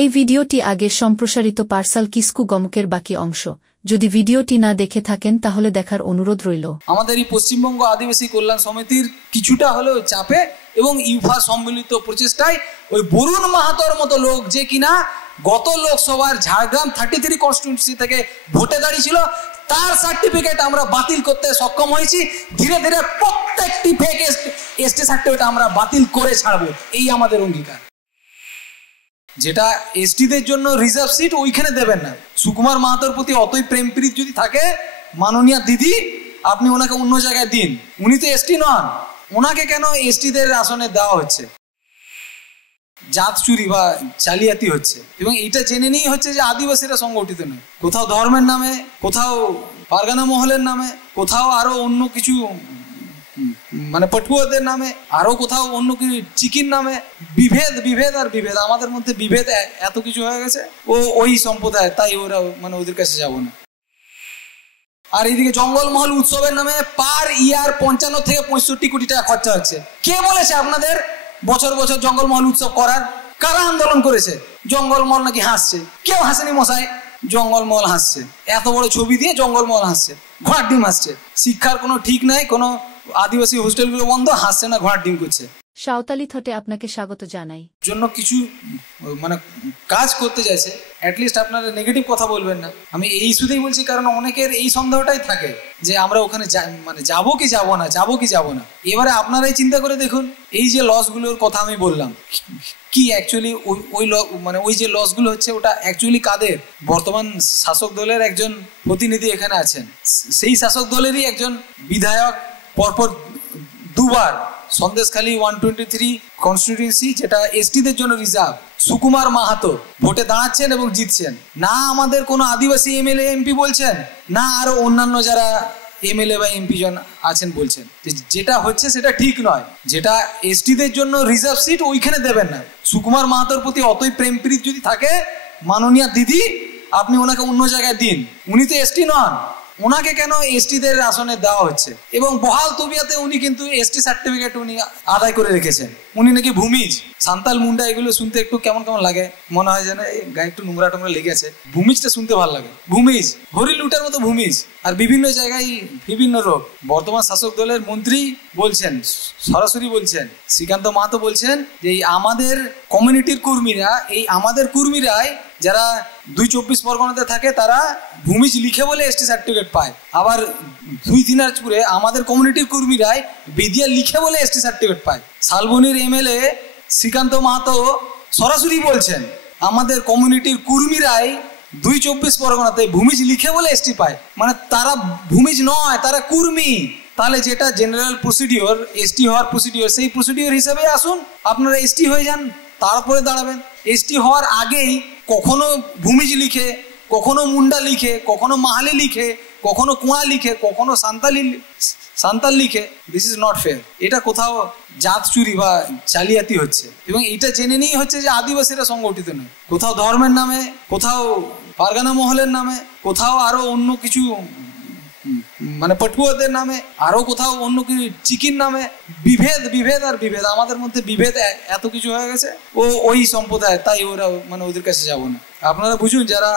এই ভিডিওটি আগে সম্প্রসারিত পার্সাল কিসকু গমকের বাকি অংশ। যদি ভিডিওটি না দেখে থাকেন তাহলে দেখার অনুরোধ রইল। আমাদের এই পশ্চিমবঙ্গ আদিবাসী কল্যাণ সমিতির কিছুটা হলেও চাপে এবং ইউফা সম্মিলিত প্রচেষ্টায় ওই বরুণ মাহাতোর মতো লোক যে কিনা গত লোকসভার ঝাড়গ্রাম 33 কনস্টিটিউয়েন্সি থেকে ভোটে দাঁড়িয়েছিল, তার সার্টিফিকেট আমরা বাতিল করতে সক্ষম হয়েছি। ধীরে ধীরে প্রত্যেকটি ফেক এসটি সার্টিফিকেট আমরা বাতিল করে ছাড়বো, এই আমাদের অঙ্গীকার। যেটা এসটিদের জন্য রিজার্ভ সিট ওইখানে দেবেন না। সুকুমার মাহাতোর প্রতি অতই প্রেম প্রীতি যদি থাকে, মাননীয় দিদি আপনি ওনাকে অন্য জায়গায় দিন। উনি তো এসটি নন, ওনাকে কেন এসটিদের আসনে দেওয়া হচ্ছে? জাত চুরি বা জালিয়াতি হচ্ছে, এবং এইটা জেনে নিয়েই হচ্ছে যে আদিবাসীরা সংগঠিত নয়। কোথাও ধর্মের নামে, কোথাও পারগানা মহলের নামে, কোথাও আরো অন্য কিছু মানে পটুয়াদের নামে, আরো কোথাও অন্য কিছু চিকির নামে বিভেদ বিভেদ আর বিভেদ। আমাদের মধ্যে বিভেদ এত কিছু হয়ে গেছে, ওই সম্প্রদায়, তাই ওরা মানে ওদের কাছে যাব না। আর এইদিকে জঙ্গলমহল উৎসবের নামে পার ইয়ার 55 থেকে 65 কোটি টাকা খরচা হচ্ছে। কে বলেছে আপনাদের বছর বছর জঙ্গলমহল উৎসব করার? কারা আন্দোলন করেছে? জঙ্গলমহল নাকি হাসছে? কেউ হাসেনি মশাই, জঙ্গলমহল হাসছে। এত বড় ছবি দিয়ে জঙ্গলমহল হাসছে, ঘোড়ার ডিম হাসছে। শিক্ষার কোনো ঠিক নাই, কোনো আদিবাসী হোস্টেলগুলো বন্ধ, হাসছে না, ঘোড়ার ডিম করছে। সাঁওতালি থটে আপনাকে স্বাগত জানাই। জন্য কিছু মানে কাজ করতে চাইছে, অ্যাটলিস্ট আপনারা নেগেটিভ কথা বলবেন না। আমি এই ইস্যুতেই বলছি, কারণ অনেকের এই সন্দেহটাই থাকে যে আমরা ওখানে মানে যাবো কি যাবো না, যাবো কি যাবো না। এবারে আপনারাই চিন্তা করে দেখুন, এই যে লসগুলোর কথা আমি বললাম, কি অ্যাকচুয়ালি ওই মানে ওই যে লসগুলো হচ্ছে ওটা অ্যাকচুয়ালি কাদের? বর্তমান শাসক দলের একজন প্রতিনিধি এখানে আছেন, সেই শাসক দলেরই একজন বিধায়ক পরপর দুবার সন্দেশখালী 123 কনস্টিটিউয়েন্সি, যেটা এসটিদের জন্য রিজার্ভ, সুকুমার মাহাতো ভোটে দাঁড়াচ্ছেন এবং জিতছেন। না আমাদের কোনো আদিবাসী এমএলএ এমপি বলছেন, না আরো অন্যান্য যারা এমএলএ বা এমপি জন আছেন বলছেন। যেটা হচ্ছে সেটা ঠিক নয়। যেটা এসটিদের জন্য রিজার্ভ সিট ওইখানে দেবেন না। সুকুমার মাহাতোর প্রতি অতই প্রেম প্রীতি যদি থাকে, মাননীয় দিদি আপনি ওনাকে অন্য জায়গায় দিন। উনি তো এসটি নন, ওনাকে কেন এসটিদের আসনে দেওয়া হচ্ছে? এবং বহাল তবিয়াতে উনি কিন্তু এসটি সার্টিফিকেট উনি আদায় করে রেখেছেন। উনি নাকি ভূমিজ, সান্তাল মুন্ডা, এগুলো শুনতে একটু কেমন কেমন লাগে, মনে হয় যেন গায়ে একটু নোংরা টোংরা লেগে আছে। ভূমিজটা শুনতে ভালো লাগে, ভূমিজ, হরি লুটার মতো ভূমিজ। আর বিভিন্ন জায়গায় বিভিন্ন রোগ। বর্তমান শাসক দলের মন্ত্রী বলছেন, সরাসরি বলছেন, শ্রীকান্ত মাহাতো বলছেন যে আমাদের কমিউনিটির কর্মীরা, এই আমাদের কর্মীরাই যারা 224 পরগনাতে থাকে, তারা ভূমিজ লিখে বলে এসটি সার্টিফিকেট পায়। আবার 2 দিনাজপুরে আমাদের কমিউনিটির কর্মীরাই বেদিয়া লিখে বলে এসটি সার্টিফিকেট পায়। শালবনির এমএলএ শ্রীকান্ত মাহাতো সরাসরি বলছেন আমাদের কমিউনিটির কর্মীরাই 224 পরগনাতে ভূমিজ লিখে বলে এসটি পায়। মানে তারা ভূমিজ নয়, তারা কর্মী। তাহলে যেটা জেনারেল প্রসিডিওর, এসটি হওয়ার প্রসিডিওর, সেই প্রসিডিওর হিসাবে আসুন, আপনারা এসটি হয়ে যান, তারপরে দাঁড়াবেন। এসটি হওয়ার আগেই কখনো ভূমিজ লিখে, কখনো মুন্ডা লিখে, কখনো মাহালি লিখে, কখনো কুয়া লিখে, কখনো সান্তাল লিখে, দিস ইজ নট ফেয়ার। এটা কোথাও জাত চুরি বা জালিয়াতি হচ্ছে, এবং এইটা জেনে নিয়েই হচ্ছে যে আদিবাসীরা সংগঠিত নয়। কোথাও ধর্মের নামে, কোথাও পারগানা মহলের নামে, কোথাও আরো অন্য কিছু মানে পটুয়াদের নামে, আরো কোথাও অন্য কিছু চিকির নামে বিভেদ বিভেদ আর বিভেদ। আমাদের মধ্যে বিভেদ এত কিছু হয়ে গেছে, ওই সম্প্রদায়, তাই ওরা মানে ওদের কাছে যাব না। আপনারা বুঝুন, যারা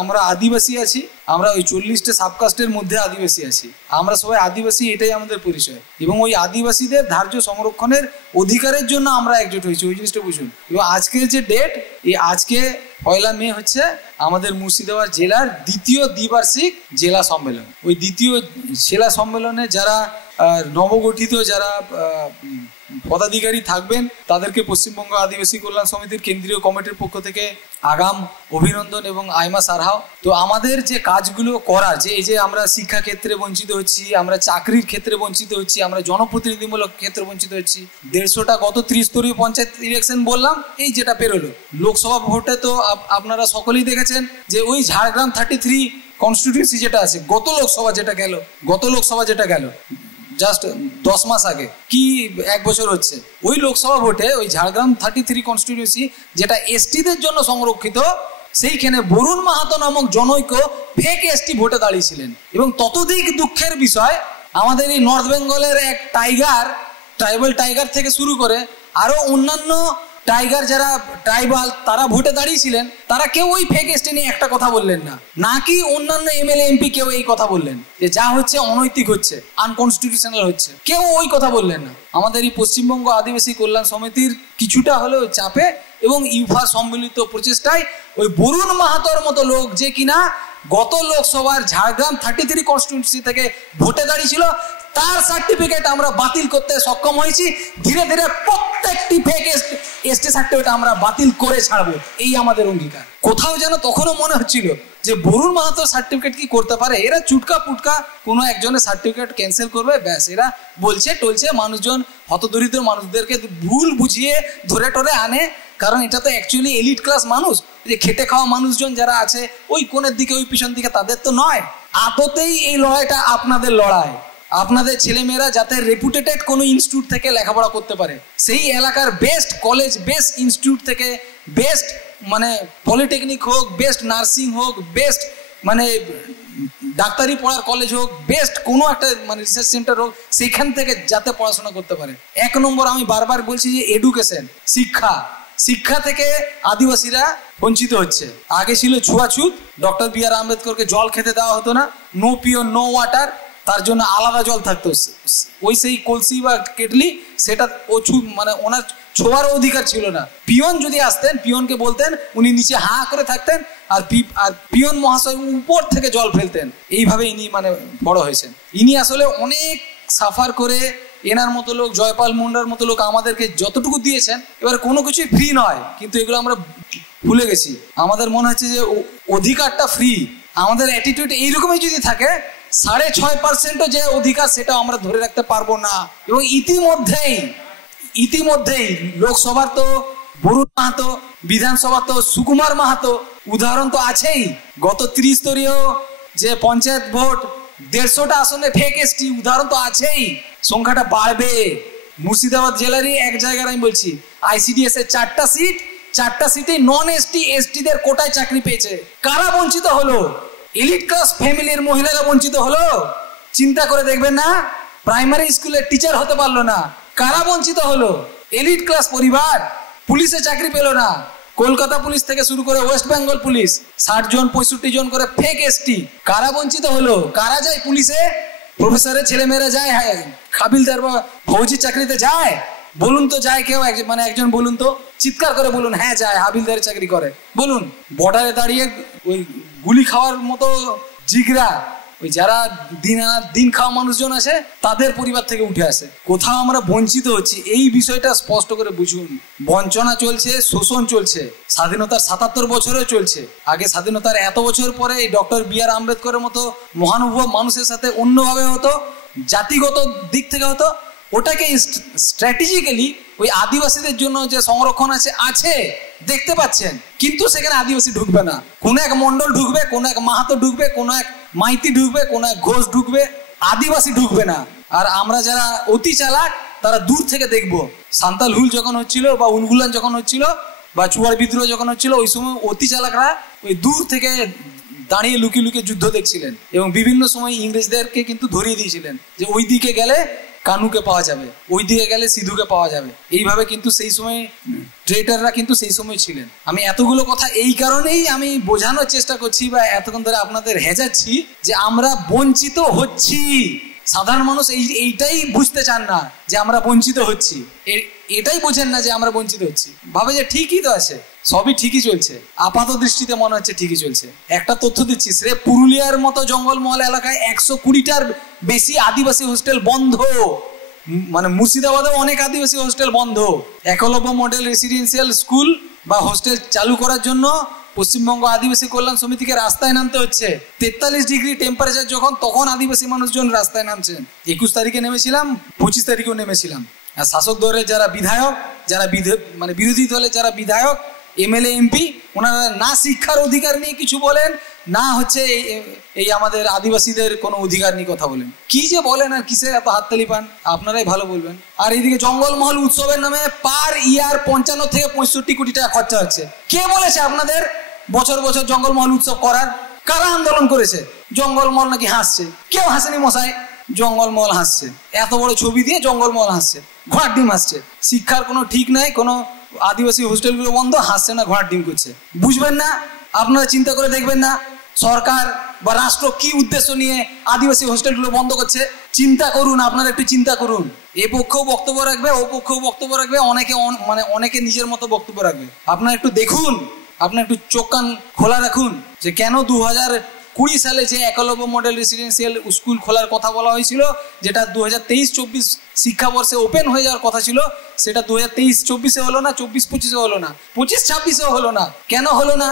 আমরা আদিবাসী আছি, আমরা ওই 40টা সাবকাস্টের মধ্যে আদিবাসী আছি, আমরা সবাই আদিবাসী, এটাই আমাদের পরিচয়। এবং ওই আদিবাসীদের ধার্য সংরক্ষণের অধিকারের জন্য আমরা একজোট হয়েছি, ওই জিনিসটা বুঝুন। এবং আজকের যে ডেট, এই আজকে 1 মে হচ্ছে আমাদের মুর্শিদাবাদ জেলার 2য় দ্বিবার্ষিক জেলা সম্মেলন। ওই 2য় জেলা সম্মেলনে যারা নবগঠিত যারা পদাধিকারী থাকবেন, তাদেরকে পশ্চিমবঙ্গ আদিবাসী কল্যাণ সমিতির কেন্দ্রীয় কমিটির পক্ষ থেকে আগাম অভিনন্দন এবং আইমা সারহাও। তো আমাদের যে কাজগুলো করা, যে এই যে আমরা শিক্ষা ক্ষেত্রে বঞ্চিত হচ্ছি, আমরা চাকরির ক্ষেত্রে বঞ্চিত হচ্ছি, আমরা জনপ্রতিনিধিমূলক ক্ষেত্রে বঞ্চিত হচ্ছি। 150টা গত 30-স্তরীয় পঞ্চায়েত ইলেকশন বললাম, এই যেটা পেরোলো লোকসভা ভোটে, তো আপনারা সকলেই দেখেছেন যে ওই ঝাড়গ্রাম 33 কনস্টিটিউয়েন্সি যেটা আছে, গত লোকসভা যেটা গেল জাস্ট 10 মাস আগে, কি 1 বছর হচ্ছে, ওই লোকসভা ভোটে ওই ঝাড়গ্রাম 33 কনস্টিটিউয়েন্সি যেটা এসটিদের জন্য সংরক্ষিত, সেইখানে বরুণ মাহাতো নামক জনৈক ফেক এসটি ভোটে দাঁড়িয়েছিলেন। এবং ততোধিক দুঃখের বিষয়, আমাদের এই নর্থ বেঙ্গলের এক টাইগার, ট্রাইবাল টাইগার থেকে শুরু করে আরো অন্যান্য টাইগার যারা ট্রাইবাল তারা ভোটে দাঁড়িয়েছিলেন, তারা কেউ ওই ফেক এসটি নিয়ে একটা কথা বললেন না, নাকি অন্যান্য এমএলএ এমপি কেউ এই কথা বললেন যে যা হচ্ছে অনৈতিক হচ্ছে, আনকনস্টিটিউশনাল হচ্ছে, কেউ ওই কথা বললেন না। আমাদের এই পশ্চিমবঙ্গ আদিবাসী কল্যাণ সমিতির কিছুটা হলেও চাপে এবং ইউফার সম্মিলিত প্রচেষ্টায় ওই বরুণ মাহাতোর মতো লোক, যে কিনা গত লোকসভার ঝাড়গ্রাম 33 কনস্টিটিউন্সি থেকে ভোটে দাঁড়িয়েছিল, তার সার্টিফিকেট আমরা বাতিল করতে সক্ষম হয়েছি। ধীরে ধীরে প্রত্যেকটি ফেক এসটি সার্টিফিকেট আমরা বাতিল করে ছাড়বো, এই আমাদের অঙ্গীকার। কোথাও যেন তখনও মনে হচ্ছিল যে বরুণ মাহাতোর সার্টিফিকেট কি করতে পারে, এরা চুটকা পুটকা কোনো একজনের সার্টিফিকেট ক্যান্সেল করবে, ব্যাস। এরা বলছে টলছে, মানুষজন হতদরিদ্র মানুষদেরকে ভুল বুঝিয়ে ধরে টরে আনে, কারণ এটা তো অ্যাকচুয়ালি এলিট ক্লাস মানুষ, যে খেটে খাওয়া মানুষজন যারা আছে ওই কোণের দিকে ওই পিছন দিকে, তাদের তো নয়। আদতেই এই লড়াইটা আপনাদের লড়াই, আপনাদের ছেলেমেয়েরা যাতে রেপুটেটেড কোনো ইনস্টিটিউট থেকে লেখাপড়া করতে পারে, সেই এলাকার বেস্ট কলেজ, বেস্ট ইনস্টিটিউট থেকে, বেস্ট মানে পলিটেকনিক হোক, বেস্ট নার্সিং হোক, বেস্ট মানে ডাক্তারি পড়ার কলেজ হোক, বেস্ট কোনো একটা মানে রিসার্চ সেন্টার হোক, সেখান থেকে যাতে পড়াশোনা করতে পারে। এক নম্বর আমি বারবার বলছি যে এডুকেশন, শিক্ষা থেকে আদিবাসীরা বঞ্চিত হচ্ছে। আগে ছিল ছুয়াছুত, ডক্টর বি.আর. আম্বেদকরকে জল খেতে দেওয়া হতো না, নো পিওর নো ওয়াটার, তার জন্য আলাদা জল থাকতো, ওই সেই কলসি বা কেটলি, সেটা ও মানে ওনার ছোঁয়ার অধিকার ছিল না। পিয়ন যদি আসতেন, পিয়নকে বলতেন, উনি নিচে হাঁ করে থাকতেন, আর পিয়ন মহাশয় উপর থেকে জল ফেলতেন। এইভাবে ইনি মানে বড় হয়েছেন। ইনি আসলে অনেক সাফার করে, এনার মতো লোক, জয়পাল মুন্ডার মতো লোক আমাদেরকে যতটুকু দিয়েছেন, এবার কোনো কিছুই ফ্রি নয়, কিন্তু এগুলো আমরা ভুলে গেছি। আমাদের মনে হচ্ছে যে অধিকারটা ফ্রি। আমাদের অ্যাটিটিউড এইরকমই যদি থাকে, 6.5% যে অধিকার সেটা আমরা ধরে রাখতে পারবো না। এবং ইতিমধ্যেই লোকসভার তো বরুণ মাহাতো, বিধানসভা তো সুকুমার মাহাতো, উদাহরণ তো আছেই। গত 30 স্তরীয় যে পঞ্চায়েত ভোট 150টা আসনে ফেক এসটি, উদাহরণ তো আছেই। সংখ্যাটা বাড়বে। মুর্শিদাবাদ জেলারই এক জায়গায় আমি বলছি, আইসিডিএস এর 4টা সিটে নন এসটিদের কোটায় চাকরি পেয়েছে। কারা বঞ্চিত হলো? এলিট ক্লাস ফ্যামিলির মহিলারা বঞ্চিত হলো। চিন্তা করে দেখবেন না, প্রাইমারি স্কুলের টিচার হতে পারলো না, কারা বঞ্চিত হলো? এলিট ক্লাস পরিবার। পুলিশে চাকরি পেল না, কলকাতা পুলিশ থেকে শুরু করে ওয়েস্ট বেঙ্গল পুলিশ 60 জন 65 জন করে ফেক এসটি। কারা বঞ্চিত হলো? কারা যায় পুলিশে? প্রফেসরের ছেলেমেয়েরা যায়, হাবিলদার বা ফৌজি চাকরিতে যায়? বলুন তো, যায় কেউ? মানে একজন বলুন তো, চিৎকার করে বলুন, হ্যাঁ যায়, হাবিলদারের চাকরি করে। বলুন। বর্ডারে দাঁড়িয়ে ওই গুলি খাওয়ার মতো জিগরা, ওই যারা দিন খাওয়া মানুষজন আছে, তাদের পরিবার থেকে উঠে আসে। কোথাও আমরা বঞ্চিত হচ্ছি, এই বিষয়টা স্পষ্ট করে বুঝুন। বঞ্চনা চলছে, শোষণ চলছে, স্বাধীনতার 77 বছরেও চলছে। আগে স্বাধীনতার এত বছর পরে এই ডক্টর বি.আর. আম্বেদকরের মতো মহানুভব মানুষের সাথে অন্যভাবে হতো, জাতিগত দিক থেকে হতো। ওটাকে স্ট্র্যাটেজিক্যালি ওই আদিবাসীদের জন্য যে সংরক্ষণ আছে দেখতে পাচ্ছেন, কিন্তু সেখানে আদিবাসী ঢুকবে না। কোন এক মন্ডল ঢুকবে, কোন এক মাহাতো ঢুকবে, কোন এক মাইতি ঢুকবে, কোন এক ঘোষ ঢুকবে, আদিবাসী ঢুকবে না। আর আমরা যারা অতি চালাক, তারা দূর থেকে দেখবো। সান্তাল হুল যখন হচ্ছিল, বা উনগুলান যখন হচ্ছিল, বা চুয়ার বিদ্রোহ যখন হচ্ছিল, ওই সময় অতি চালাকরা ওই দূর থেকে দাঁড়িয়ে লুকিয়ে লুকিয়ে যুদ্ধ দেখছিলেন, এবং বিভিন্ন সময় ইংরেজদেরকে কিন্তু ধরিয়ে দিয়েছিলেন যে ওই দিকে গেলে কানুকে পাওয়া যাবে, ওই দিকে গেলে সিধুকে পাওয়া যাবে। এইভাবে কিন্তু সেই সময় ট্রেটাররা কিন্তু সেই সময় ছিলেন। আমি এতগুলো কথা এই কারণেই আমি বোঝানোর চেষ্টা করছি, বা এতক্ষণ ধরে আপনাদের হেজাচ্ছি, যে আমরা বঞ্চিত হচ্ছি। সাধারণ মানুষ এইটাই বুঝতে চান না যে আমরা বঞ্চিত হচ্ছি, এটাই বোঝেন না যে আমরা বঞ্চিত হচ্ছি। ভাবে যে ঠিকই তো আছে, সবই ঠিকই চলছে, আপাত দৃষ্টিতে মনে হচ্ছে ঠিকই চলছে। একটা তথ্য দিচ্ছি, সে পুরুলিয়ার মতো জঙ্গলমহল এলাকায় 120টার বেশি আদিবাসী হোস্টেল বন্ধ। মানে মুর্শিদাবাদেও অনেক আদিবাসী হোস্টেল বন্ধ। একলব্য মডেল রেসিডেন্সিয়াল স্কুল বা হোস্টেল চালু করার জন্য পশ্চিমবঙ্গ আদিবাসী কল্যাণ সমিতিকে রাস্তায় নামতে হচ্ছে। 43 ডিগ্রি টেম্পারেচার যখন, তখন আদিবাসী মানুষজন রাস্তায় নামছেন। 21 তারিখে নেমেছিলাম, 25 তারিখেও নেমেছিলাম। আর শাসক দলের যারা বিধায়ক, যারা মানে বিরোধী দলের যারা বিধায়ক, এমএলএ এমপি, ওনারা না শিক্ষার অধিকার নিয়ে কিছু বলেন, না হচ্ছে এই আমাদের আদিবাসীদের কোনো অধিকার নিয়ে কথা বলেন। কি যে বলেন, আর কিসের এত হাততালি পান, আপনারাই ভালো বলবেন। আর এইদিকে জঙ্গলমহল উৎসবের নামে পার ইয়ার 55 থেকে 65 কোটি টাকা খরচা হচ্ছে। কে বলেছে আপনাদের বছর বছর জঙ্গলমহল উৎসব করার? কারা আন্দোলন করেছে? জঙ্গলমহল নাকি হাসছে? কেউ হাসেনি মশাই, জঙ্গলমহল হাসছে। এত বড় ছবি দিয়ে জঙ্গলমহল হাসছে, ঘোড়ার ডিম হাসছে। শিক্ষার কোনো ঠিক নাই, কোনো আদিবাসী হোস্টেলগুলো বন্ধ, হাসছে না ঘোড়ার ডিম করছে। বুঝবেন না, আপনারা চিন্তা করে দেখবেন না সরকার বা রাষ্ট্র কি উদ্দেশ্য নিয়ে আদিবাসী হোস্টেলগুলো বন্ধ করছে? চিন্তা করুন, আপনারা একটু চিন্তা করুন। এ পক্ষেও বক্তব্য রাখবে, ও পক্ষেও বক্তব্য রাখবে, অনেকে নিজের মতো বক্তব্য রাখবে। আপনারা একটু দেখুন, আপনারা একটু চোখ কান খোলা রাখুন যে কেন 2020 সালে যে একলব্য মডেল রেসিডেন্সিয়াল স্কুল খোলার কথা বলা হয়েছিল, যেটা 2023-24 শিক্ষাবর্ষে ওপেন হয়ে যাওয়ার কথা ছিল, সেটা 2023-24 হলো না, 24-25 হলো না, 25-26 হলো না। কেন হলো না?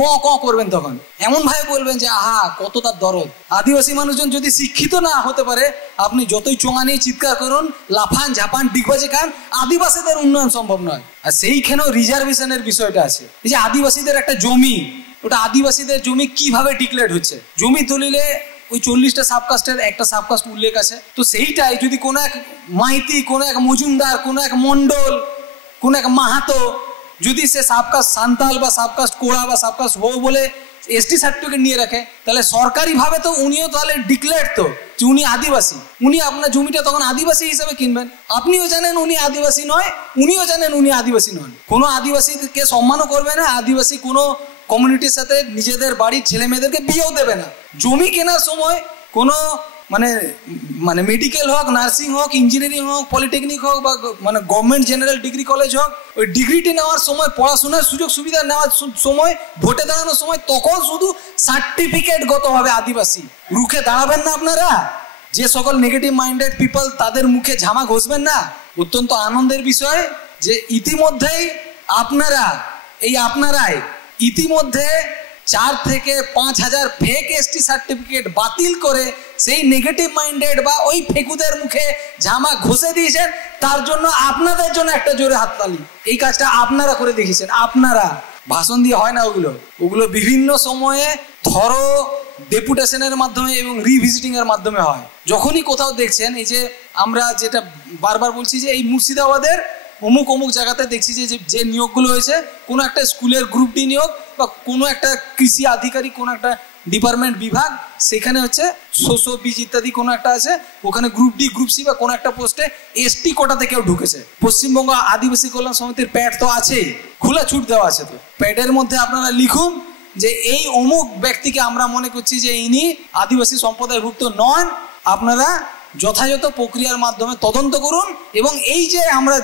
ক করবেন তখন, এমন ভাবে বলবেন যে আহা কত তার দরদ। আদিবাসী মানুষজন যদি শিক্ষিত না হতে পারে, আপনি যতই চোঙা নিয়ে চিৎকার করুন, লাফান ঝাপান ডিগবাজি খান, আদিবাসীদের উন্নয়ন সম্ভব নয়। আর সেইখানেও রিজার্ভেশনের বিষয়টা আছে। এই যে আদিবাসীদের একটা জমি, ওটা আদিবাসীদের জমি কিভাবে ডিক্লেয়ার হচ্ছে? জমি দলিলে ওই 40টা সাবকাস্টের একটা সাবকাস্ট উল্লেখ আছে। তো সেইটাই যদি কোনো এক মাইতি, কোনো এক মজুমদার, কোনো এক মন্ডল, কোনো এক মাহাতো যদি সে সাবকাস্ট সান্তাল বা সাবকাস্ট কোড়া বা সাবকাস্ট হো বলে এসটি সার্টিফিকেট নিয়ে রাখে, তাহলে সরকারিভাবে তো উনিও তাহলে ডিক্লেয়ার তো যে উনি আদিবাসী। উনি আপনার জমিটা তখন আদিবাসী হিসাবে কিনবেন। আপনিও জানেন উনি আদিবাসী নয়, উনিও জানেন উনি আদিবাসী নন। কোনো আদিবাসীকে সম্মানও করবে না, আদিবাসী কোনো কমিউনিটির সাথে নিজেদের বাড়ির ছেলে মেয়েদেরকে বিয়েও দেবে না। জমি কেনার সময় কোনো মানে মেডিকেল হোক, নার্সিং হোক, ইঞ্জিনিয়ারিং হোক, পলিটেকনিক হোক বা মানে গভর্নমেন্ট জেনারেল ডিগ্রি কলেজ হোক, ওই ডিগ্রিটি নেওয়ার সময়, পড়াশোনার সুযোগ সুবিধা নেওয়ার সময়, ভোটে দাঁড়ানোর সময় তখন শুধু সার্টিফিকেটগতভাবে আদিবাসী। রুখে দাঁড়াবেন না আপনারা? যে সকল নেগেটিভ মাইন্ডেড পিপল, তাদের মুখে ঝামা ঘষবেন না। অত্যন্ত আনন্দের বিষয় যে ইতিমধ্যেই আপনারাই ইতিমধ্যে 4 থেকে 5 হাজার ফেক এসটি সার্টিফিকেট বাতিল করে সেই নেগেটিভ মাইন্ডেড বা ওই ফেকুদের মুখে ঝামা ঘষে দিয়েছেন। তার জন্য আপনাদের জন্য একটা জোরে হাততালি। এই কাজটা আপনারা করে দেখিয়েছেন। আপনারা ভাষণ দিয়ে হয় না, ওগুলো বিভিন্ন সময়ে থরো ডেপুটেশনের মাধ্যমে এবং রিভিজিটিং এর মাধ্যমে হয়। যখনই কোথাও দেখছেন, এই যে আমরা যেটা বারবার বলছি যে এই মুর্শিদাবাদের অমুক জায়গাতে দেখছি যে নিয়োগগুলো হয়েছে, কোনো একটা স্কুলের গ্রুপ ডি নিয়োগ বা কোনো একটা কৃষি আধিকারিক, কোনো একটা ডিপার্টমেন্ট বিভাগ, সেখানে হচ্ছে শস্য বীজ ইত্যাদি কোনো একটা আছে, ওখানে গ্রুপ ডি গ্রুপ সি বা কোনো একটা পোস্টে এসটি কোটা থেকেও ঢুকেছে। পশ্চিমবঙ্গ আদিবাসী কল্যাণ সমিতির প্যাড তো আছেই, খোলা ছুট দেওয়া আছে। তো প্যাডের মধ্যে আপনারা লিখুন যে এই অমুক ব্যক্তিকে আমরা মনে করছি যে ইনি আদিবাসী সম্প্রদায়ভুক্ত নন। আপনারা যথাযথ প্রক্রিয়ার মাধ্যমে তদন্ত করুন এবং এই যে আমরা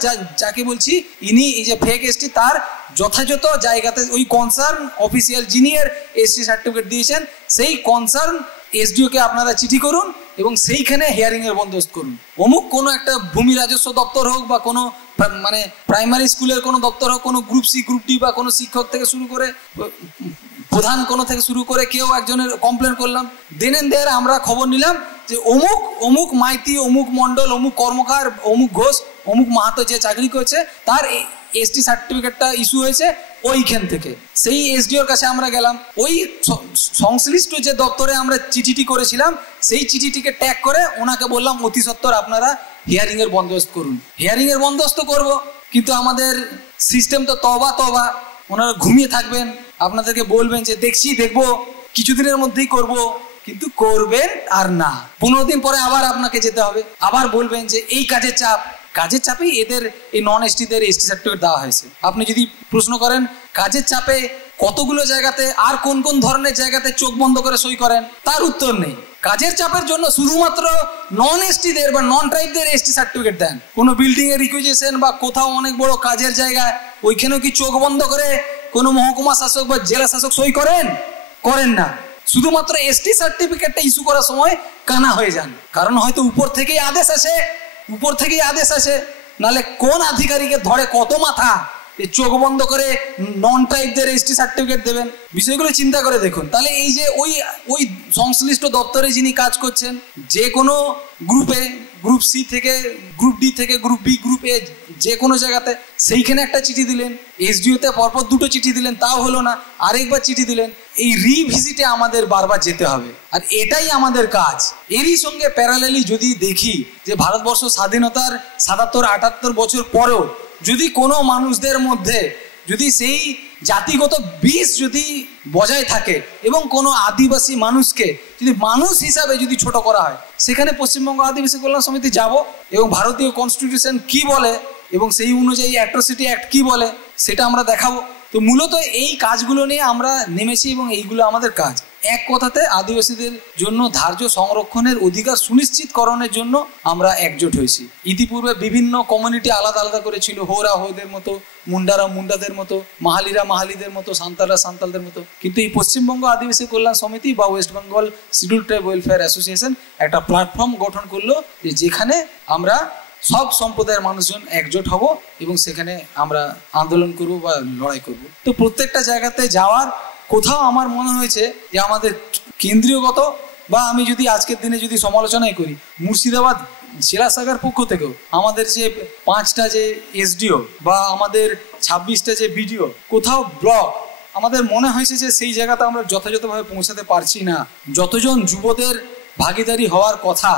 যাকে বলছি ইনি এই যে ফেক এসটি, তার যথাযথ জায়গাতে ওই কনসার্ন অফিসিয়াল যিনি এর এসটি সার্টিফিকেট দিয়েছেন সেই কনসার্ন এসডিওকে আপনারা চিঠি করুন এবং সেইখানে হিয়ারিং এর বন্দোবস্ত করুন। অমুক কোনো একটা ভূমি রাজস্ব দপ্তর হোক বা কোনো মানে প্রাইমারি স্কুলের কোনো দপ্তর হোক, কোনো গ্রুপ সি গ্রুপ ডি বা কোনো শিক্ষক থেকে শুরু করে প্রধান কোনো থেকে শুরু করে কেউ একজনের কমপ্লেন করলাম, দেন দেয়ার আমরা খবর নিলাম যে অমুক মাইতি, অমুক মন্ডল, অমুক কর্মকার, অমুক ঘোষ, অমুক মাহাতো যে চাকরি করছে তার এসটি সার্টিফিকেটটা ইস্যু হয়েছে ওইখান থেকে। সেই এসডিওর কাছে আমরা গেলাম, ওই সংশ্লিষ্ট যে দপ্তরে আমরা চিঠিটি করেছিলাম সেই চিঠিটিকে ট্যাগ করে ওনাকে বললাম অতি সত্বর আপনারা হিয়ারিং এর বন্দোবস্ত করুন। হিয়ারিং এর বন্দোবস্ত করব, কিন্তু আমাদের সিস্টেম তো তবা, ওনারা ঘুমিয়ে থাকবেন, আপনাদেরকে বলবেন যে দেখবো কিছুদিনের মধ্যেই করব, কিন্তু করবেন আর না। 15 দিন পরে আবার আপনাকে যেতে হবে, আবার বলবেন যে এই কাজের চাপেই এদের এই নন এসটিদের এসটি সার্টিফিকেট দেওয়া হয়েছে। আপনি যদি প্রশ্ন করেন কাজের চাপে কতগুলো জায়গাতে আর কোন ধরনের জায়গাতে চোখ বন্ধ করে সই করেন, তার উত্তর নেই। কাজের চাপের জন্য শুধুমাত্র নন এসটিদের বা নন ট্রাইবদের এসটি সার্টিফিকেট দেন। কোনো বিল্ডিং এর রিকুইজিশন বা কোথাও অনেক বড় কাজের জায়গায়, ওইখানেও কি চোখ বন্ধ করে কোনো মহকুমা শাসক বা জেলা শাসক সই করেন না। শুধুমাত্র এসটি সার্টিফিকেটটা ইস্যু করার সময় কানা হয়ে যান, কারণ হয়তো উপর থেকেই আদেশ আসে, নাহলে কোন আধিকারিকের ধরে কত মাথা চোখ বন্ধ করে নন ট্রাইবদের এসটি সার্টিফিকেট দেবেন। বিষয়গুলো চিন্তা করে দেখুন। তাহলে এই যে ওই সংশ্লিষ্ট দপ্তরে যিনি কাজ করছেন, যে কোনো গ্রুপে, গ্রুপ সি থেকে গ্রুপ ডি থেকে গ্রুপ বি গ্রুপ এ, যে কোনো জায়গাতে, সেইখানে একটা চিঠি দিলেন, এসডিওতে পরপর 2টো চিঠি দিলেন, তাও হলো না, আরেকবার চিঠি দিলেন। এই রিভিজিটে আমাদের বারবার যেতে হবে, আর এটাই আমাদের কাজ। এরই সঙ্গে প্যারালালি যদি দেখি যে ভারতবর্ষ স্বাধীনতার 77-78 বছর পরেও যদি কোনো মানুষদের মধ্যে যদি সেই জাতিগত বীজ যদি বজায় থাকে এবং কোনো আদিবাসী মানুষকে যদি মানুষ হিসাবে যদি ছোট করা হয়, সেখানে পশ্চিমবঙ্গ আদিবাসী কল্যাণ সমিতি যাব এবং ভারতীয় কনস্টিটিউশন কি বলে এবং সেই অনুযায়ী অ্যাট্রসিটি অ্যাক্ট কি বলে সেটা আমরা দেখাবো। তো মূলত এই কাজগুলো নিয়ে আমরা নেমেছি এবং এইগুলো আমাদের কাজ। এক কথাতে আদিবাসীদের জন্য ধার্য সংরক্ষণের অধিকার সুনিশ্চিতকরণের জন্য আমরা একজোট হয়েছি। ইতিপূর্বে বিভিন্ন কমিউনিটি আলাদা আলাদা করে ছিল, হোরা হোদের মতো, মুন্ডারা মুন্ডাদের মতো, মাহালিরা মাহালিদের মতো, সান্তালরা সান্তালদের মতো। কিন্তু এই পশ্চিমবঙ্গ আদিবাসী কল্যাণ সমিতি বা West Bengal schedule tribe welfare association একটা প্ল্যাটফর্ম গঠন করলো যেখানে আমরা সব সম্প্রদায়ের মানুষজন একজোট হব এবং সেখানে আমরা আন্দোলন করব বা লড়াই করব। তো প্রত্যেকটা জায়গাতে যাওয়ার কোথাও আমার মনে হয়েছে যে আমাদের কেন্দ্রীয়গত বা আমি যদি আজকের দিনে যদি সমালোচনাই করি, মুর্শিদাবাদ জেলা শাখার পক্ষ থেকেও আমাদের যে 5টা যে এসডিও বা আমাদের 26টা যে বিডিও, কোথাও ব্লক, আমাদের মনে হয়েছে যে সেই জায়গাতে আমরা যথাযথভাবে পৌঁছাতে পারছি না। যতজন যুবদের ভাগিদারি হওয়ার কথা,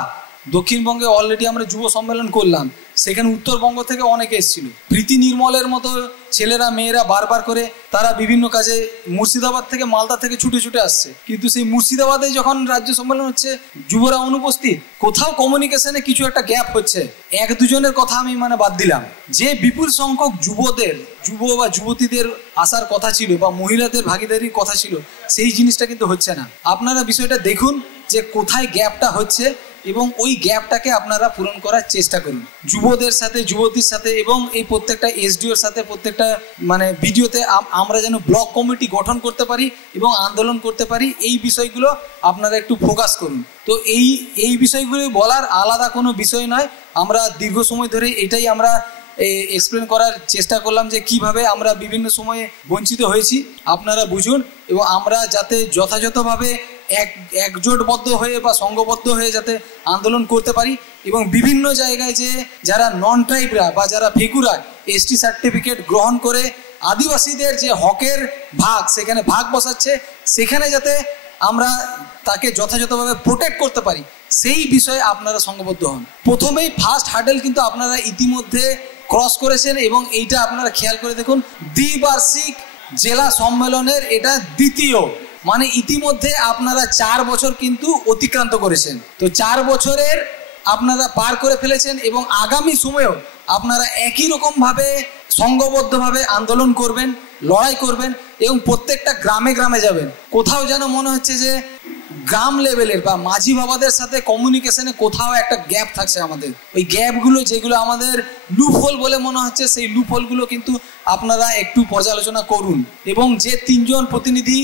দক্ষিণবঙ্গে অলরেডি আমরা যুব সম্মেলন করলাম, সেখানে উত্তরবঙ্গ থেকে অনেকে এসেছিল। প্রীতি নির্মলের মতো ছেলেরা মেয়েরা বারবার করে তারা বিভিন্ন কাজে মুর্শিদাবাদ থেকে মালদা থেকে ছুটে ছুটে আসছে, কিন্তু সেই মুর্শিদাবাদে যখন রাজ্য সম্মেলন হচ্ছে যুবরা অনুপস্থিত। কোথাও কমিউনিকেশনে কিছু একটা গ্যাপ হচ্ছে। 1-2 কথা আমি বাদ দিলাম, যে বিপুল সংখ্যক যুব বা যুবতীদের আসার কথা ছিল বা মহিলাদের ভাগিদারির কথা ছিল, সেই জিনিসটা কিন্তু হচ্ছে না। আপনারা বিষয়টা দেখুন যে কোথায় গ্যাপটা হচ্ছে এবং ওই গ্যাপটাকে আপনারা পূরণ করার চেষ্টা করুন যুবদের সাথে, যুবতীর সাথে এবং এই প্রত্যেকটা এসডিওর সাথে, প্রত্যেকটা ভিডিওতে আমরা যেন ব্লক কমিটি গঠন করতে পারি এবং আন্দোলন করতে পারি। এই বিষয়গুলো আপনারা একটু ফোকাস করুন। তো এই বিষয়গুলো বলার আলাদা কোনো বিষয় নয়, আমরা দীর্ঘ সময় ধরে এটাই আমরা এক্সপ্লেন করার চেষ্টা করলাম যে কিভাবে আমরা বিভিন্ন সময়ে বঞ্চিত হয়েছি, আপনারা বুঝুন এবং আমরা যাতে যথাযথভাবে একজোটবদ্ধ হয়ে বা সংঘবদ্ধ হয়ে যাতে আন্দোলন করতে পারি এবং বিভিন্ন জায়গায় যে যারা নন ট্রাইবরা বা যারা ভেকুরা এসটি সার্টিফিকেট গ্রহণ করে আদিবাসীদের যে হকের ভাগ সেখানে ভাগ বসাচ্ছে, সেখানে যাতে আমরা তাকে যথাযথভাবে প্রোটেক্ট করতে পারি, সেই বিষয়ে আপনারা সংঘবদ্ধ হন। প্রথমেই ফার্স্ট হার্ডেল কিন্তু আপনারা ইতিমধ্যে ক্রস করেছেন এবং এইটা আপনারা খেয়াল করে দেখুন, দ্বিবার্ষিক জেলা সম্মেলনের এটা দ্বিতীয়, ইতিমধ্যে আপনারা 4 বছর কিন্তু অতিক্রান্ত করেছেন। তো 4 বছরের আপনারা পার করে ফেলেছেন এবং আগামী সময়েও আপনারা একই রকমভাবে সংঘবদ্ধভাবে আন্দোলন করবেন, লড়াই করবেন এবং প্রত্যেকটা গ্রামে গ্রামে যাবেন। কোথাও যেন মনে হচ্ছে যে গ্রাম লেভেলের বা মাঝি বাবাদের সাথে কমিউনিকেশনে কোথাও একটা গ্যাপ থাকছে আমাদের। ওই গ্যাপগুলো যেগুলো আমাদের লুপহোল বলে মনে হচ্ছে, সেই লুপহোলগুলো কিন্তু আপনারা একটু পর্যালোচনা করুন। এবং যে 3 জন প্রতিনিধি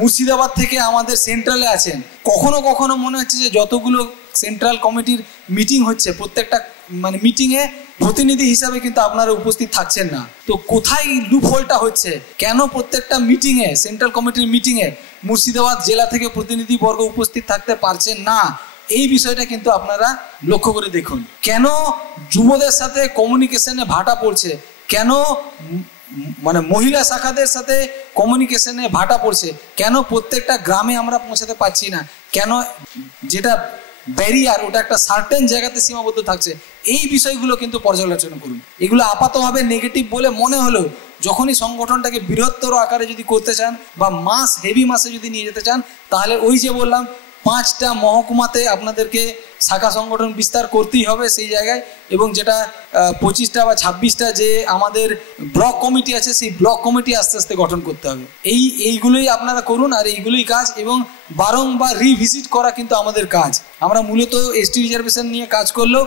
মুর্শিদাবাদ থেকে আমাদের সেন্ট্রালে আছেন, কখনো কখনো মনে হচ্ছে যে যতগুলো সেন্ট্রাল কমিটির মিটিং হচ্ছে প্রত্যেকটা মিটিংয়ে প্রতিনিধি হিসাবে কিন্তু আপনারা উপস্থিত থাকছেন না। তো কোথায় লুপহোলটা হচ্ছে, কেন প্রত্যেকটা মিটিংয়ে সেন্ট্রাল কমিটির মিটিংয়ে মুর্শিদাবাদ জেলা থেকে প্রতিনিধিবর্গ উপস্থিত থাকতে পারছেন না, এই বিষয়টা কিন্তু আপনারা লক্ষ্য করে দেখুন। কেন যুবদের সাথে কমিউনিকেশনে ভাটা পড়ছে, কেন মহিলা শাখাদের সাথে কমিউনিকেশনে ভাটা পড়ছে, কেন প্রত্যেকটা গ্রামে আমরা পৌঁছাতে পারছি না, কেন যেটা ব্যারিয়ার ওটা একটা সার্টেন জায়গাতে সীমাবদ্ধ থাকছে, এই বিষয়গুলো কিন্তু পর্যালোচনা করুন। এগুলো আপাতভাবে নেগেটিভ বলে মনে হলেও যখনই সংগঠনটাকে বৃহত্তর আকারে যদি করতে চান বা হেভি মাসে যদি নিয়ে যেতে চান, তাহলে ওই যে বললাম 5টা মহকুমাতে আপনাদেরকে শাখা সংগঠন বিস্তার করতেই হবে সেই জায়গায়, এবং যেটা 25টা বা 26টা যে আমাদের ব্লক কমিটি আছে, সেই ব্লক কমিটি আস্তে আস্তে গঠন করতে হবে। এইগুলোই আপনারা করুন আর এইগুলোই কাজ, এবং বারংবার রিভিজিট করা কিন্তু আমাদের কাজ। আমরা মূলত এসটি রিজার্ভেশন নিয়ে কাজ করলেও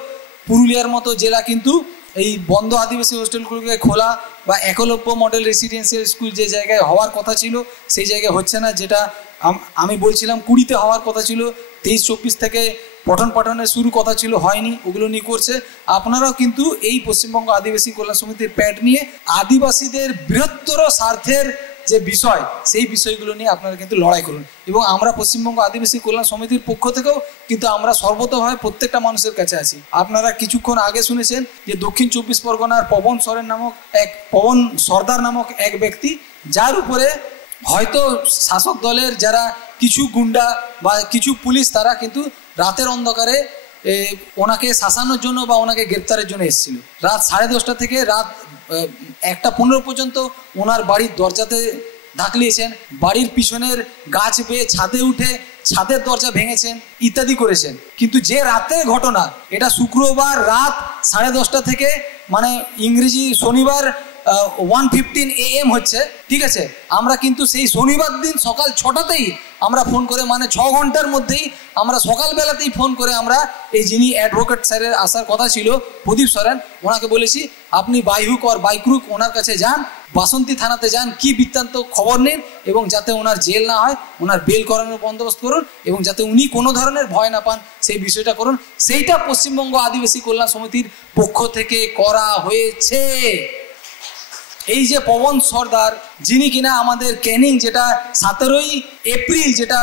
পুরুলিয়ার মতো জেলা কিন্তু এই বন্ধ আদিবাসী হোস্টেলগুলোকে খোলা বা একলব্য মডেল রেসিডেন্সিয়াল স্কুল যে জায়গায় হওয়ার কথা ছিল সেই জায়গায় হচ্ছে না, যেটা আমি বলছিলাম 20-তে হওয়ার কথা ছিল, 23-24 থেকে পঠন পাঠনের শুরু কথা ছিল, হয়নি, ওগুলো নিয়ে করছে। আপনারাও কিন্তু এই পশ্চিমবঙ্গ আদিবাসী কল্যাণ সমিতির প্যাড নিয়ে আদিবাসীদের বৃহত্তর স্বার্থের যে বিষয়, সেই বিষয়গুলো নিয়ে আপনারা কিন্তু লড়াই করুন। এবং আমরা পশ্চিমবঙ্গ আদিবাসী কল্যাণ সমিতির পক্ষ থেকেও কিন্তু আমরা সর্বতভাবে প্রত্যেকটা মানুষের কাছে আছি। আপনারা কিছুক্ষণ আগে শুনেছেন যে দক্ষিণ 24 পরগনার পবন সর্দার নামক এক ব্যক্তি, যার উপরে হয়তো শাসক দলের যারা কিছু গুন্ডা বা কিছু পুলিশ তারা কিন্তু রাতের অন্ধকারে ওনাকে শাসানোর জন্য বা ওনাকে গ্রেপ্তারের জন্য এসেছিল। রাত 10:30 থেকে রাত 1:15 পর্যন্ত ওনার বাড়ির দরজাতে ধাকলিয়েছেন, বাড়ির পিছনের গাছ বেয়ে ছাদে উঠে ছাদের দরজা ভেঙেছেন, ইত্যাদি করেছেন। কিন্তু যে রাতের ঘটনা, এটা শুক্রবার রাত 10:30 থেকে মানে ইংরেজি শনিবার 1:15 AM হচ্ছে, ঠিক আছে। আমরা কিন্তু সেই শনিবার দিন সকাল 6টাতেই আমরা ফোন করে, মানে 6 ঘন্টার মধ্যেই আমরা সকালবেলাতেই ফোন করে আমরা এই যিনি অ্যাডভোকেট স্যারের আসার কথা ছিল প্রদীপ সরেন, ওনাকে বলেছি আপনি by hook or by crook ওনার কাছে যান, বাসন্তী থানাতে যান, কি বৃত্তান্ত খবর নিন এবং যাতে ওনার জেল না হয়, ওনার বেল করানোর বন্দোবস্ত করুন এবং যাতে উনি কোনো ধরনের ভয় না পান সেই বিষয়টা করুন। সেইটা পশ্চিমবঙ্গ আদিবাসী কল্যাণ সমিতির পক্ষ থেকে করা হয়েছে। এই যে পবন সর্দার, যিনি কিনা আমাদের ক্যানিং, যেটা 17ই এপ্রিল যেটা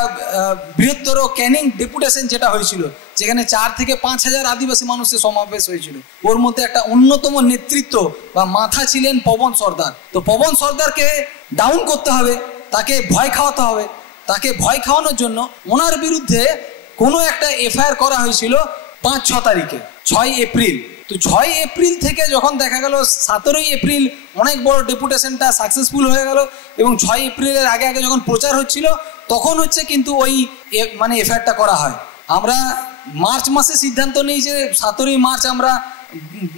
বৃহত্তর ক্যানিং ডেপুটেশন যেটা হয়েছিল, যেখানে 4 থেকে 5 হাজার আদিবাসী মানুষের সমাবেশ হয়েছিল, ওর মধ্যে একটা অন্যতম নেতৃত্ব বা মাথা ছিলেন পবন সর্দার। তো পবন সর্দারকে ডাউন করতে হবে, তাকে ভয় খাওয়াতে হবে। তাকে ভয় খাওয়ানোর জন্য ওনার বিরুদ্ধে কোনো একটা এফআইআর করা হয়েছিল 5-6 তারিখে, 6 এপ্রিল। তো 6 এপ্রিল থেকে যখন দেখা গেল 17ই এপ্রিল অনেক বড় ডেপুটেশনটা সাকসেসফুল হয়ে গেল এবং 6 এপ্রিলের আগে আগে যখন প্রচার হচ্ছিল তখন হচ্ছে কিন্তু ওই মানে এফআইআরটা করা হয়। আমরা মার্চ মাসে সিদ্ধান্ত নিই যে 17ই মার্চ আমরা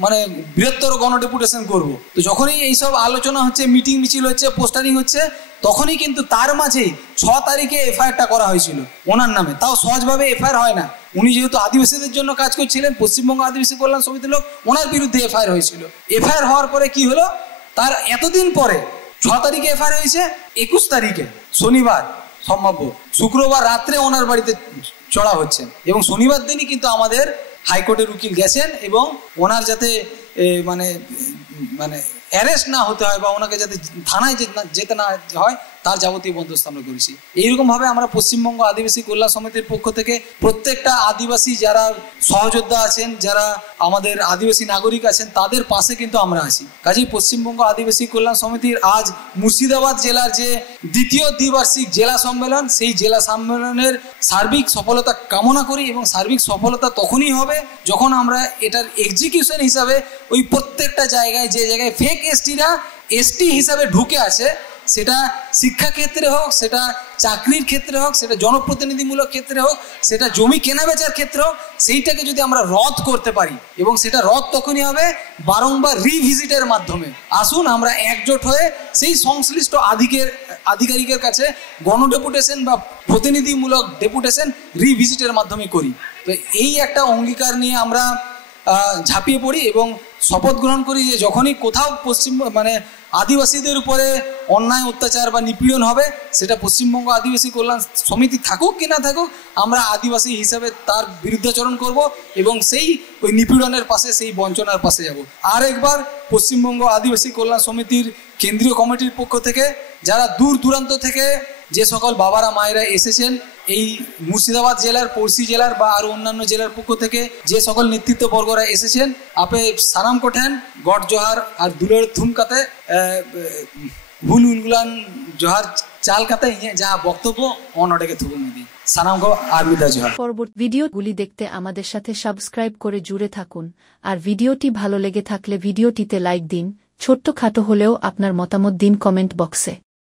মানে বৃহত্তর গণডেপুটেশন করব। তো যখনই এইসব আলোচনা হচ্ছে, মিটিং মিছিল হচ্ছে, পোস্টারিং হচ্ছে, তখনই কিন্তু তার মাঝেই 6 তারিখে এফআইআরটা করা হয়েছিল ওনার নামে। তাও সহজভাবে এফআইআর হয় না, উনি যেহেতু আদিবাসীদের জন্য কাজ করছিলেন, পশ্চিমবঙ্গ আদিবাসী কল্যাণ সমিতির লোক, ওনার বিরুদ্ধে এফআইআর হয়েছিল। এফআইআর হওয়ার পরে কি হলো, তার এতদিন পরে 6 তারিখে এফআইআর হয়েছে, 21 তারিখে শনিবার সম্ভাব্য শুক্রবার রাত্রে ওনার বাড়িতে চড়া হচ্ছে এবং শনিবার দিনই কিন্তু আমাদের হাইকোর্টের উকিল গেছেন এবং ওনার যাতে মানে মানে অ্যারেস্ট না হতে হয় বা ওনাকে যাতে থানায় যেতে না হয় তার যাবতীয় বন্দোবস্ত আমরা করেছি। এইরকমভাবে আমরা পশ্চিমবঙ্গ আদিবাসী কল্যাণ সমিতির পক্ষ থেকে প্রত্যেকটা আদিবাসী যারা সহযোদ্ধা আছেন, যারা আমাদের আদিবাসী নাগরিক আছেন, তাদের পাশে কিন্তু আমরা আছি। কাজেই পশ্চিমবঙ্গ আদিবাসী কল্যাণ সমিতির আজ মুর্শিদাবাদ জেলার যে দ্বিতীয় দ্বিবার্ষিক জেলা সম্মেলন, সেই জেলা সম্মেলনের সার্বিক সফলতা কামনা করি এবং সার্বিক সফলতা তখনই হবে যখন আমরা এটার এক্সিকিউশন হিসাবে ওই প্রত্যেকটা জায়গায়, যে জায়গায় ফেক এসটিরা এসটি হিসাবে ঢুকে আছে, সেটা শিক্ষাক্ষেত্রে হোক, সেটা চাকরির ক্ষেত্রে হোক, সেটা জনপ্রতিনিধিমূলক ক্ষেত্রে হোক, সেটা জমি কেনাবেচার ক্ষেত্রে হোক, সেইটাকে যদি আমরা রদ করতে পারি এবং সেটা রদ তখনই হবে বারংবার রিভিজিটের মাধ্যমে। আসুন আমরা একজোট হয়ে সেই সংশ্লিষ্ট আধিকারিকের কাছে গণডেপুটেশন বা প্রতিনিধিমূলক ডেপুটেশন রিভিজিটের মাধ্যমে করি। তো এই একটা অঙ্গীকার নিয়ে আমরা ঝাঁপিয়ে পড়ি এবং শপথ গ্রহণ করি যে যখনই কোথাও মানে আদিবাসীদের উপরে অন্যায় অত্যাচার বা নিপীড়ন হবে, সেটা পশ্চিমবঙ্গ আদিবাসী কল্যাণ সমিতি থাকুক কি না থাকুক, আমরা আদিবাসী হিসাবে তার বিরুদ্ধাচরণ করব এবং সেই ওই নিপীড়নের পাশে, সেই বঞ্চনার পাশে যাব। আর একবার পশ্চিমবঙ্গ আদিবাসী কল্যাণ সমিতির কেন্দ্রীয় কমিটির পক্ষ থেকে যারা দূর দূরান্ত থেকে যে সকল বাবারা মায়েরা এসেছেন, এই মুর্শিদাবাদ জেলার, পড়শি জেলার বা আরো অন্যান্য জেলার পক্ষ থেকে যে সকল নেতৃত্ববর্গরা এসেছেন, আপে সালাম কোঠেন, গড জোহার আর দুলের থুমকাতে ভুল উলগুলান জোহার চাল কাতে যা বক্তব্য অনডেকে থুবুমদি সালাম গো আরবিদা জোহার। পরবর্তী ভিডিওগুলি দেখতে আমাদের সাথে সাবস্ক্রাইব করে জুড়ে থাকুন। আর ভিডিওটি ভালো লেগে থাকলে ভিডিওটিতে লাইক দিন, ছোট্টখাটো হলেও আপনার মতামত দিন কমেন্ট বক্সে।